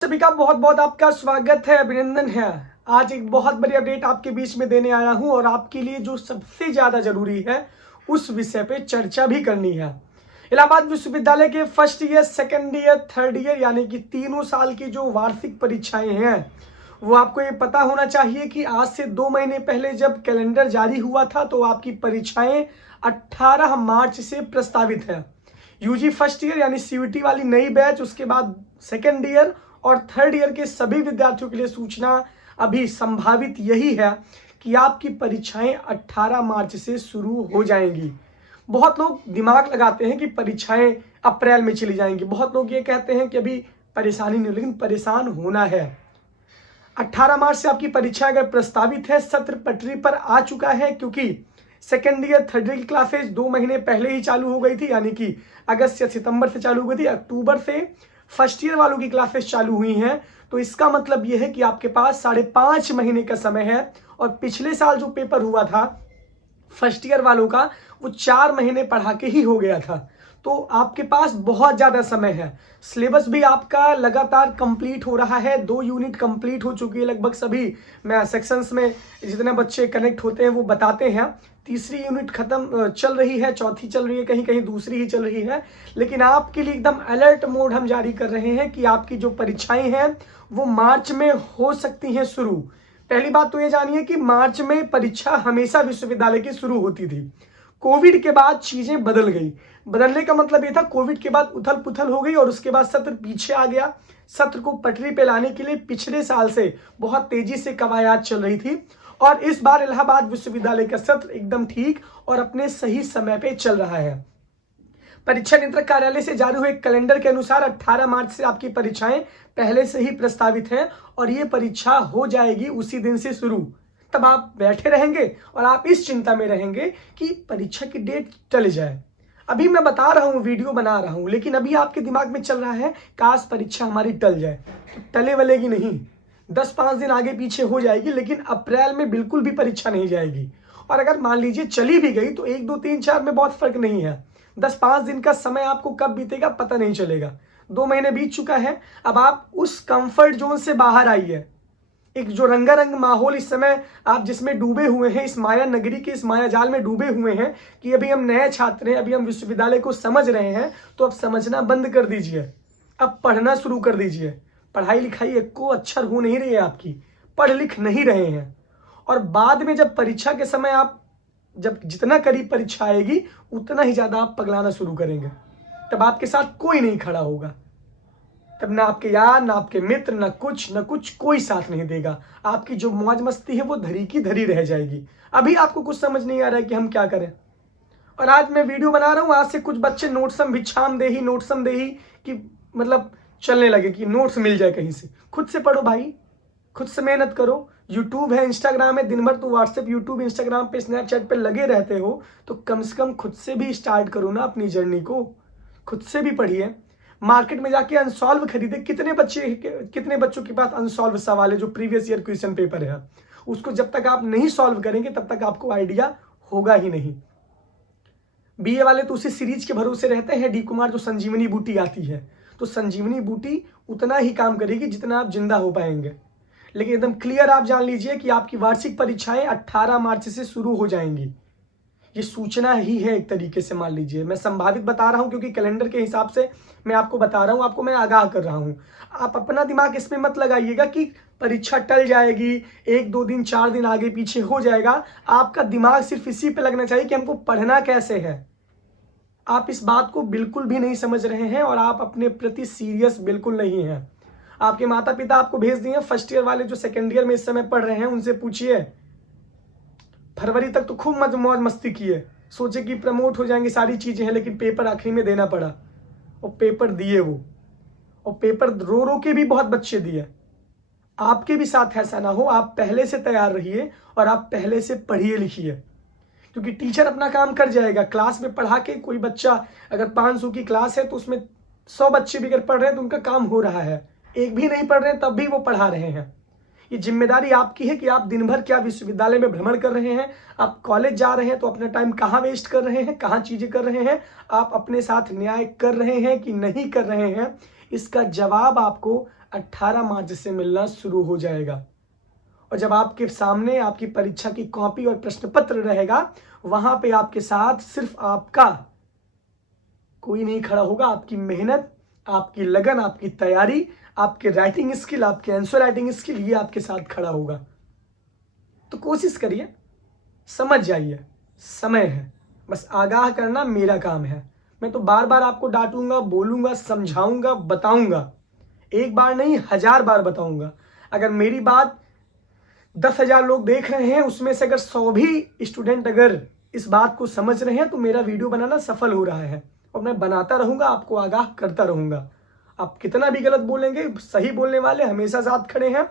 सभी का बहुत बहुत आपका स्वागत है, अभिनंदन है। आज एक बहुत बड़ी अपडेट आपके बीच में देने आया हूं और आपके लिए जो सबसे ज्यादा जरूरी है उस विषय पे चर्चा भी करनी है। इलाहाबाद विश्वविद्यालय के first year, second year, third year यानी कि तीनों साल की जो वार्षिक परीक्षाएं हैं वो आपको ये पता होना चाहिए कि आज से 2 महीने पहले जब कैलेंडर जारी हुआ था तो आपकी परीक्षाएं 18 मार्च से प्रस्तावित है। यूजी फर्स्ट ईयर यानी सीयूटी वाली नई बैच, उसके बाद सेकंड ईयर और थर्ड ईयर के सभी विद्यार्थियों के लिए सूचना अभी संभावित यही है कि आपकी परीक्षाएं 18 मार्च से शुरू हो जाएंगी। बहुत लोग दिमाग लगाते हैं कि परीक्षाएं अप्रैल में चली जाएंगी। बहुत लोग ये कहते हैं कि अभी परेशानी नहीं, लेकिन परेशान होना है। 18 मार्च से आपकी परीक्षा अगर प्रस्तावित है, सत्र पटरी पर आ चुका है, क्योंकि सेकेंड ईयर थर्ड ईयर की क्लासेज 2 महीने पहले ही चालू हो गई थी, यानी कि अगस्त या सितंबर से चालू हो गई थी। अक्टूबर से फर्स्ट ईयर वालों की क्लासेस चालू हुई हैं, तो इसका मतलब यह है कि आपके पास 5.5 महीने का समय है। और पिछले साल जो पेपर हुआ था फर्स्ट ईयर वालों का, वो 4 महीने पढ़ा के ही हो गया था। तो आपके पास बहुत ज़्यादा समय है। सिलेबस भी आपका लगातार कंप्लीट हो रहा है। 2 यूनिट कंप्लीट हो चुकी है लगभग सभी। मैं सेक्शंस में जितने बच्चे कनेक्ट होते हैं वो बताते हैं। तीसरी यूनिट खत्म चल रही है, चौथी चल रही है, कहीं कहीं दूसरी ही चल रही है। लेकिन आपके लिए एकदम अलर्ट मोड हम जारी कर रहे हैं कि आपकी जो परीक्षाएं हैं वो मार्च में हो सकती हैं शुरू। पहली बात तो ये जानिए कि मार्च में परीक्षा हमेशा विश्वविद्यालय की शुरू होती थी। कोविड के बाद चीजें बदल गई। बदलने का मतलब ये था, कोविड के बाद उथल पुथल हो गई और उसके बाद सत्र पीछे आ गया। सत्र को पटरी पे लाने के लिए पिछले साल से बहुत तेजी से कवायद चल रही थी और इस बार इलाहाबाद विश्वविद्यालय का सत्र एकदम ठीक और अपने सही समय पे चल रहा है। परीक्षा नियंत्रक कार्यालय से जारी हुए कैलेंडर के अनुसार 18 मार्च से आपकी परीक्षाएं पहले से ही प्रस्तावित हैं और ये परीक्षा हो जाएगी उसी दिन से शुरू। तब आप बैठे रहेंगे और आप इस चिंता में रहेंगे कि परीक्षा की डेट टल जाए। अभी मैं बता रहा हूँ, वीडियो बना रहा हूँ, लेकिन अभी आपके दिमाग में चल रहा है काश परीक्षा हमारी टल जाए। तो टले वलेगी नहीं, 10-5 दिन आगे पीछे हो जाएगी, लेकिन अप्रैल में बिल्कुल भी परीक्षा नहीं जाएगी। और अगर मान लीजिए चली भी गई तो 1, 2, 3, 4 में बहुत फर्क नहीं है। 10-5 दिन का समय आपको कब बीतेगा पता नहीं चलेगा। 2 महीने बीत चुका है। अब आप उस कंफर्ट जोन से बाहर आइए। एक जो रंगारंग माहौल इस समय आप जिसमें डूबे हुए हैं, इस माया नगरी के इस माया जाल में डूबे हुए हैं कि अभी हम नए छात्र हैं, अभी हम विश्वविद्यालय को समझ रहे हैं, तो अब समझना बंद कर दीजिए। अब पढ़ना शुरू कर दीजिए। पढ़ाई लिखाई एक को अक्षर हो नहीं रही है आपकी, पढ़ लिख नहीं रहे हैं। और बाद में जब परीक्षा के समय आप जब जितना करीब परीक्षा आएगी उतना ही ज्यादा आप पगलाना शुरू करेंगे। तब आपके साथ कोई नहीं खड़ा होगा। तब ना आपके यार, ना आपके मित्र, ना कुछ कोई साथ नहीं देगा। आपकी जो मौज मस्ती है वो धरी की धरी रह जाएगी। अभी आपको कुछ समझ नहीं आ रहा है कि हम क्या करें। और आज मैं वीडियो बना रहा हूं, आज से कुछ बच्चे नोट्सम भिक्षाम देही, नोट्सम देही कि मतलब चलने लगे कि नोट्स मिल जाए कहीं से। खुद से पढ़ो भाई, खुद से मेहनत करो। यूट्यूब है, इंस्टाग्राम है, दिन भर तो व्हाट्सएप, यूट्यूब, इंस्टाग्राम पे, स्नैपचैट पे लगे रहते हो, तो कम से कम खुद से भी स्टार्ट करो ना अपनी जर्नी को। खुद से भी पढ़िए। मार्केट में जाके अनसॉल्व खरीदे। कितने बच्चों के पास अनसॉल्व सवाल है जो प्रीवियस ईयर क्वेश्चन पेपर है, उसको जब तक आप नहीं सॉल्व करेंगे तब तक आपको आइडिया होगा ही नहीं। बीए वाले तो उसी सीरीज के भरोसे रहते हैं, डी कुमार जो संजीवनी बूटी आती है, तो संजीवनी बूटी उतना ही काम करेगी जितना आप जिंदा हो पाएंगे। लेकिन एकदम क्लियर आप जान लीजिए कि आपकी वार्षिक परीक्षाएं 18 मार्च से शुरू हो जाएंगी। ये सूचना ही है एक तरीके से, मान लीजिए। मैं संभावित बता रहा हूं क्योंकि कैलेंडर के हिसाब से मैं आपको बता रहा हूं, आपको मैं आगाह कर रहा हूं। आप अपना दिमाग इसमें मत लगाइएगा कि परीक्षा टल जाएगी, 1, 2 दिन, 4 दिन आगे पीछे हो जाएगा। आपका दिमाग सिर्फ इसी पे लगना चाहिए कि हमको पढ़ना कैसे है। आप इस बात को बिल्कुल भी नहीं समझ रहे हैं और आप अपने प्रति सीरियस बिल्कुल नहीं हैं। आपके माता पिता आपको भेज दिए। फर्स्ट ईयर वाले जो सेकेंड ईयर में इस समय पढ़ रहे हैं उनसे पूछिए। फरवरी तक तो खूब मौज मस्ती की है, सोचे कि प्रमोट हो जाएंगी, सारी चीजें हैं, लेकिन पेपर आखिरी में देना पड़ा और पेपर दिए वो। और पेपर रो रो के भी बहुत बच्चे दिए। आपके भी साथ ऐसा ना हो। आप पहले से तैयार रहिए और आप पहले से पढ़िए लिखिए, क्योंकि टीचर अपना काम कर जाएगा। क्लास में पढ़ा के कोई बच्चा, अगर 500 की क्लास है तो उसमें 100 बच्चे भी अगर पढ़ रहे हैं तो उनका काम हो रहा है। एक भी नहीं पढ़ रहे हैं तब भी वो पढ़ा रहे हैं। ये जिम्मेदारी आपकी है कि आप दिन भर क्या विश्वविद्यालय में भ्रमण कर रहे हैं, आप कॉलेज जा रहे हैं तो अपना टाइम कहाँ वेस्ट कर रहे हैं, कहाँ चीजें कर रहे हैं, आप अपने साथ न्याय कर रहे हैं कि नहीं कर रहे हैं। इसका जवाब आपको 18 मार्च से मिलना शुरू हो जाएगा। और जब आपके सामने आपकी परीक्षा की कॉपी और प्रश्न पत्र रहेगा, वहां पे आपके साथ सिर्फ आपका, कोई नहीं खड़ा होगा। आपकी मेहनत, आपकी लगन, आपकी तैयारी, आपके राइटिंग स्किल, आपके आंसर राइटिंग स्किल, ये आपके साथ खड़ा होगा। तो कोशिश करिए, समझ जाइए, समय है, बस आगाह करना मेरा काम है। मैं तो बार बार आपको डांटूंगा, बोलूंगा, समझाऊंगा, बताऊंगा, एक बार नहीं 1000 बार बताऊंगा। अगर मेरी बात 10,000 लोग देख रहे हैं, उसमें से अगर 100 भी स्टूडेंट अगर इस बात को समझ रहे हैं, तो मेरा वीडियो बनाना सफल हो रहा है। और मैं बनाता रहूंगा, आपको आगाह करता रहूंगा। आप कितना भी गलत बोलेंगे, सही बोलने वाले हमेशा साथ खड़े हैं।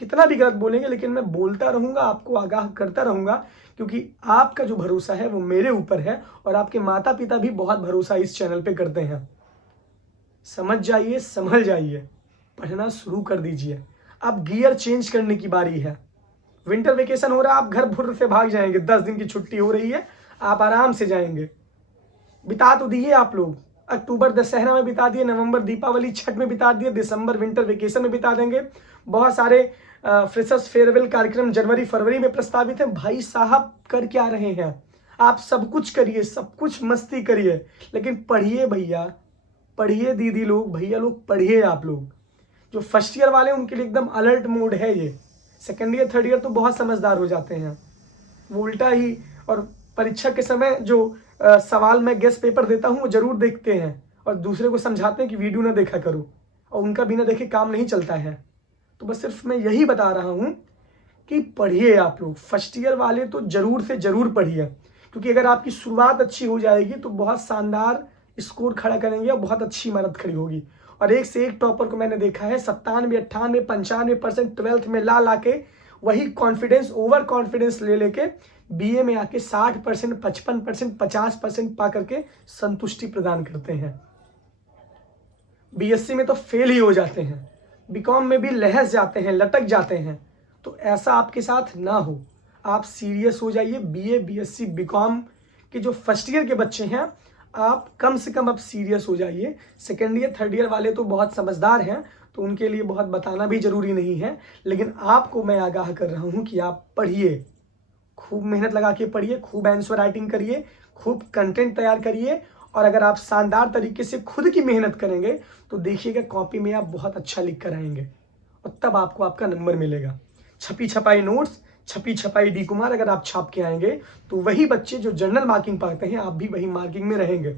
कितना भी गलत बोलेंगे, लेकिन मैं बोलता रहूंगा, आपको आगाह करता रहूंगा, क्योंकि आपका जो भरोसा है वो मेरे ऊपर है, और आपके माता पिता भी बहुत भरोसा इस चैनल पे करते हैं। समझ जाइए, संभल जाइए, पढ़ना शुरू कर दीजिए। अब गियर चेंज करने की बारी है। विंटर वेकेशन हो रहा है, आप घर भुर से भाग जाएंगे। 10 दिन की छुट्टी हो रही है, आप आराम से जाएंगे। बिता तो दिए आप लोग, अक्टूबर दशहरा में बिता दिए, नवंबर दीपावली छठ में बिता दिए, दिसंबर विंटर वेकेशन में बिता देंगे। बहुत सारे फ्रेशर्स फेयरवेल कार्यक्रम जनवरी फरवरी में प्रस्तावित है। भाई साहब कर क्या रहे हैं आप? सब कुछ करिए, सब कुछ मस्ती करिए, लेकिन पढ़िए भैया, पढ़िए दीदी लोग, भैया लोग, पढ़िए आप लोग। जो फर्स्ट ईयर वाले उनके लिए एकदम अलर्ट मोड है ये। सेकेंड ईयर थर्ड ईयर तो बहुत समझदार हो जाते हैं, वो उल्टा ही। और परीक्षा के समय जो सवाल मैं गेस पेपर देता हूँ वो जरूर देखते हैं, और दूसरे को समझाते हैं कि वीडियो ना देखा करो, और उनका बिना देखे काम नहीं चलता है। तो बस सिर्फ मैं यही बता रहा हूँ कि पढ़िए आप लोग। फर्स्ट ईयर वाले तो जरूर से जरूर पढ़िए, क्योंकि अगर आपकी शुरुआत अच्छी हो जाएगी तो बहुत शानदार स्कोर खड़ा करेंगे और बहुत अच्छी इमारत खड़ी होगी। और एक से एक टॉपर को मैंने देखा है, 97, 98, 95% ट्वेल्थ में ला ला के वही कॉन्फिडेंस, ओवर कॉन्फिडेंस ले लेके बीए में आके 60%, 55%, 50% पा करके संतुष्टि प्रदान करते हैं। बीएससी में तो फेल ही हो जाते हैं, बीकॉम में भी लहस जाते हैं, लटक जाते हैं। तो ऐसा आपके साथ ना हो, आप सीरियस हो जाइए। बीए, बीएससी, बीकॉम के जो फर्स्ट ईयर के बच्चे हैं, आप कम से कम अब सीरियस हो जाइए। सेकेंड ईयर थर्ड ईयर वाले तो बहुत समझदार हैं, तो उनके लिए बहुत बताना भी जरूरी नहीं है, लेकिन आपको मैं आगाह कर रहा हूं कि आप पढ़िए, खूब मेहनत लगा के पढ़िए, खूब आंसर राइटिंग करिए, खूब कंटेंट तैयार करिए। और अगर आप शानदार तरीके से खुद की मेहनत करेंगे तो देखिएगा कॉपी में आप बहुत अच्छा लिख कर आएंगे, और तब आपको आपका नंबर मिलेगा। छपी छपाई नोट्स, छपी छपाई डी कुमार अगर आप छाप के आएंगे तो वही बच्चे जो जनरल मार्किंग पाते हैं, आप भी वही मार्किंग में रहेंगे।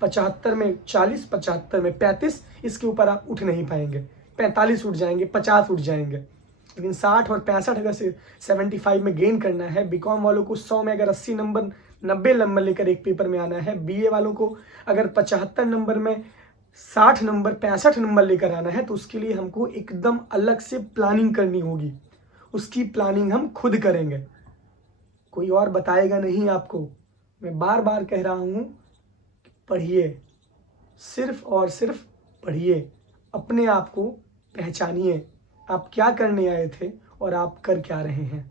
75 में 40, 75 में 35, इसके ऊपर आप उठ नहीं पाएंगे। 45 उठ जाएंगे, 50 उठ जाएंगे, लेकिन 60 और 65 अगर से 75 में गेन करना है। बीकॉम वालों को 100 में अगर 80 नंबर, 90 नंबर लेकर एक पेपर में आना है। बीए वालों को अगर 75 नंबर में 60 नंबर, 65 नंबर लेकर आना है, तो उसके लिए हमको एकदम अलग से प्लानिंग करनी होगी। उसकी प्लानिंग हम खुद करेंगे, कोई और बताएगा नहीं आपको। मैं बार बार कह रहा हूं, पढ़िए, सिर्फ और सिर्फ पढ़िए। अपने आप को पहचानिए, आप क्या करने आए थे और आप कर क्या रहे हैं।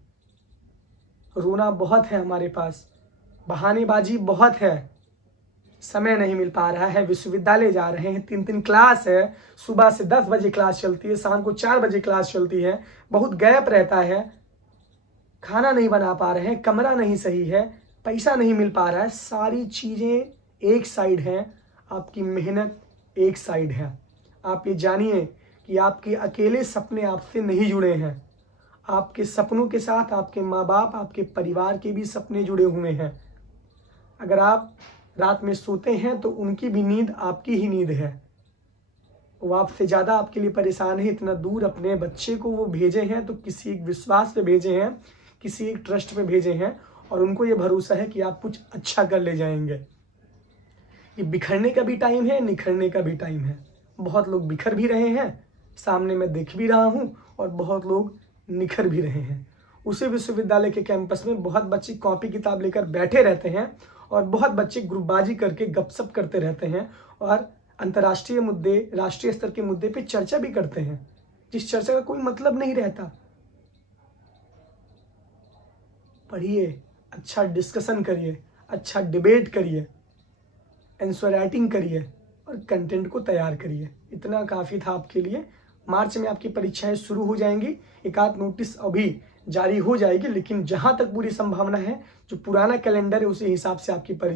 रोना बहुत है हमारे पास, बहानेबाजी बहुत है, समय नहीं मिल पा रहा है, विश्वविद्यालय जा रहे हैं, 3 क्लास है, सुबह से 10 बजे क्लास चलती है, शाम को 4 बजे क्लास चलती है, बहुत गैप रहता है, खाना नहीं बना पा रहे हैं, कमरा नहीं सही है, पैसा नहीं मिल पा रहा है। सारी चीज़ें एक साइड हैं, आपकी मेहनत एक साइड है। आप ये जानिए कि आपके अकेले सपने आपसे नहीं जुड़े हैं, आपके सपनों के साथ आपके माँ बाप, आपके परिवार के भी सपने जुड़े हुए हैं। अगर आप रात में सोते हैं तो उनकी भी नींद आपकी ही नींद है। वो आपसे ज़्यादा आपके लिए परेशान है। इतना दूर अपने बच्चे को वो भेजे हैं तो किसी एक विश्वास पे भेजे हैं, किसी एक ट्रस्ट पे भेजे हैं, और उनको ये भरोसा है कि आप कुछ अच्छा कर ले जाएंगे। ये बिखरने का भी टाइम है, निखरने का भी टाइम है। बहुत लोग बिखर भी रहे हैं, सामने मैं देख भी रहा हूँ, और बहुत लोग निखर भी रहे हैं। उसी विश्वविद्यालय के कैंपस में बहुत बच्चे कॉपी किताब लेकर बैठे रहते हैं, और बहुत बच्चे ग्रुपबाजी करके गपशप करते रहते हैं, और अंतर्राष्ट्रीय मुद्दे, राष्ट्रीय स्तर के मुद्दे पे चर्चा भी करते हैं, जिस चर्चा का कोई मतलब नहीं रहता। पढ़िए, अच्छा डिस्कशन करिए, अच्छा डिबेट करिए, आंसर राइटिंग करिए, और कंटेंट को तैयार करिए। इतना काफ़ी था आपके लिए। मार्च में आपकी परीक्षाएं शुरू हो जाएंगी। एक आध नोटिस अभी जारी हो जाएगी, लेकिन जहां तक पूरी संभावना है जो पुराना कैलेंडर है उसी हिसाब से आपकी परीक्षा